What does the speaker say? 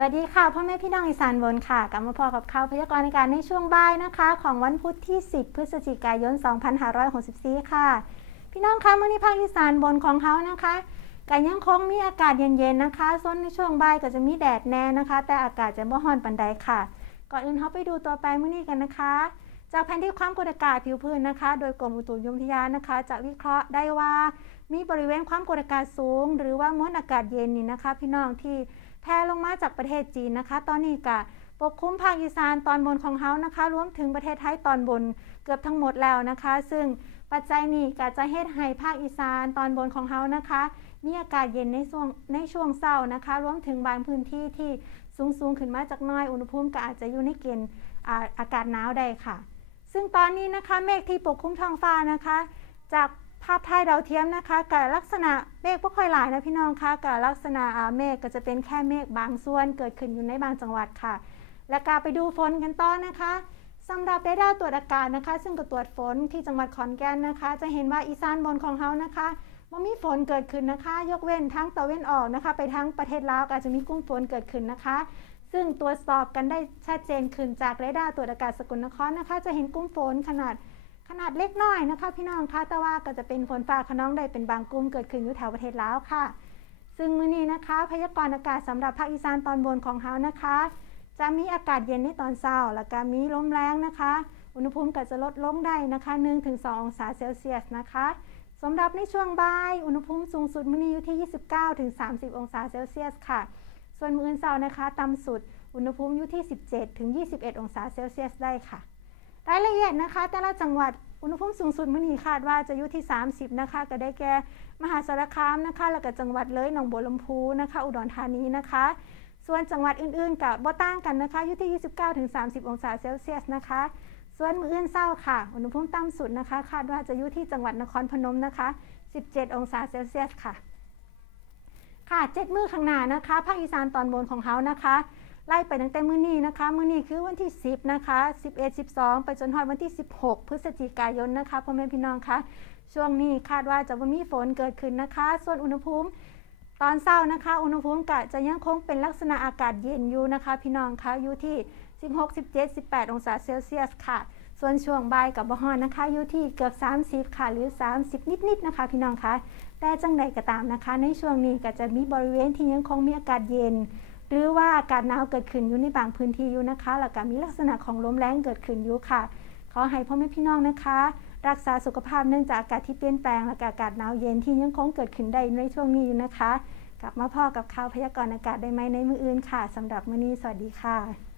สวัสดีค่ะพ่อแม่พี่น้องอีสานบนค่ะกลับมาพอกับข่าวพยากรณ์อากาศในช่วงบ่ายนะคะ ของวันพุธที่ 10 พฤศจิกายน 2564 ค่ะ พี่น้องคะเมื่อนี้ภาคอีสานบนของเขานะคะก็ยังคงมีอากาศเย็นๆนะคะส่วนในช่วงบ่ายก็จะมีแดดแน่นะคะ แต่อากาศจะไม่ร้อนปันใดค่ะ ก่อนอื่นเขาไปดูตัวแปรเมื่อนี้กันนะคะ จากแผนที่ความกดอากาศผิวพื้นนะคะ โดยกรมอุตุนิยมวิทยานะคะ จะวิเคราะห์ได้ว่ามีบริเวณความกดอากาศสูง หรือว่ามวลอากาศเย็นนี่นะคะ พี่น้องที่ แผ่ลงมาจากประเทศจีนนะคะ ตอนนี้ก็ปกคลุมภาคอีสานตอนบนของเขานะคะ รวมถึงประเทศไทยตอนบนเกือบทั้งหมดแล้วนะคะ ซึ่งปัจจัยนี้ก็จะเฮ็ดให้ภาคอีสานตอนบนของเขานะคะ มีอากาศเย็นในช่วงในช่วงเช้านะคะ รวมถึงบางพื้นที่ที่สูงสูงขึ้นมาจากน้อย อุณหภูมิก็อาจจะอยู่ในเกณฑ์อากาศหนาวได้ค่ะ ซึ่งตอนนี้นะคะเมฆที่ปกคลุมท้องฟ้านะคะ จาก ภาพถ่ายดาวเทียมนะคะกับลักษณะเมฆบ่ค่อยหลายนะพี่น้องคะกับลักษณะเมฆก็จะเป็นแค่เมฆบางส่วนเกิดขึ้นอยู่ในบางจังหวัดค่ะ และการไปดูฝนกันต่อนะคะสำหรับเรดาร์ตรวจอากาศนะคะ ซึ่งก็ตรวจฝนที่จังหวัดขอนแก่นนะคะ จะเห็นว่าอีสานบนของเขานะคะว่ามีฝนเกิดขึ้นนะคะ ยกเว้นทั้งตะเวนออกนะคะ ไปทั้งประเทศลาวอาจจะมีกลุ่มฝนเกิดขึ้นนะคะ ซึ่งตรวจสอบกันได้ชัดเจนขึ้นจากเรดาร์ตรวจอากาศสกลนครนะคะ จะเห็นกลุ่มฝนขนาด ขนาดเล็กน้อยนะคะ พี่น้องคะแต่ว่าก็จะเป็นฝนฟ้าขนองได้เป็นบางกลุ่มเกิดขึ้นอยู่แถวประเทศลาวค่ะ ซึ่งมื้อนี้นะคะ พยากรณ์อากาศสำหรับภาคอีสานตอนบนของเขานะคะ จะมีอากาศเย็นในตอนเช้า แล้วก็มีลมแรงนะคะ อุณหภูมิก็จะลดลงได้นะคะ1-2องศาเซลเซียสนะคะสำหรับในช่วงบ่าย อุณหภูมิสูงสุดมื้อนี้อยู่ที่ 29-30 องศาเซลเซียสค่ะ ส่วนมื้ออื่นเช้านะคะต่ำสุด อุณหภูมิอยู่ที่ 17-21 องศาเซลเซียสได้ค่ะ รายละเอียดนะคะ แต่ละจังหวัดอุณหภูมิสูงสุดมื้อนี้คาดว่าจะอยู่ที่ 30 นะคะ ก็ได้แก่มหาสารคามนะคะ แล้วก็จังหวัดเลยหนองบัวลำพูนะคะ อุดรธานีนะคะ ส่วนจังหวัดอื่นๆกับบ่ต่างกันนะคะอยู่ที่ 29-30 องศาเซลเซียสนะคะ ส่วนมื้ออื่นเช้าค่ะ อุณหภูมิต่ำสุดนะคะ คาดว่าจะอยู่ที่จังหวัดนครพนมนะคะ 17 องศาเซลเซียสค่ะ ค่ะเจ็ดมือข้างหน้านะคะภาคอีสานตอนบนของเขานะคะ ไล่ไปตั้งแต่มื้อนี้นะคะ มื้อนี้คือวันที่ 10 นะคะ 11 12 ไปจนฮอดวันที่ 16 พฤศจิกายนนะคะพ่อแม่พี่น้องคะช่วงนี้คาดว่าจะมีฝนเกิดขึ้นนะคะ ส่วนอุณหภูมิตอนเช้านะคะ อุณหภูมิกะจะยังคงเป็นลักษณะอากาศเย็นอยู่นะคะ พี่น้องคะอยู่ที่ 16 17 18 องศาเซลเซียสค่ะ ส่วนช่วงบ่ายกับบ่ฮอนนะคะอยู่ที่เกือบ 30 ค่ะ หรือ 30 นิดๆนะคะ พี่น้องคะแต่จังใดก็ตามนะคะ ในช่วงนี้ก็จะมีบริเวณที่ยังคงมีอากาศเย็น หรือว่าอากาศหนาวเกิดขึ้นอยู่ในบางพื้นที่อยู่นะคะ แล้วก็มีลักษณะของลมแรงเกิดขึ้นอยู่ค่ะ ขอให้พ่อแม่พี่น้องนะคะ รักษาสุขภาพเนื่องจากอากาศที่เปลี่ยนแปลงและก็อากาศหนาวเย็นที่ยังคงเกิดขึ้นได้ในช่วงนี้อยู่นะคะ กลับมาพ่อกับข่าวพยากรณ์อากาศได้ไหมในมืออื่นค่ะสำหรับมื้อนี้สวัสดีค่ะ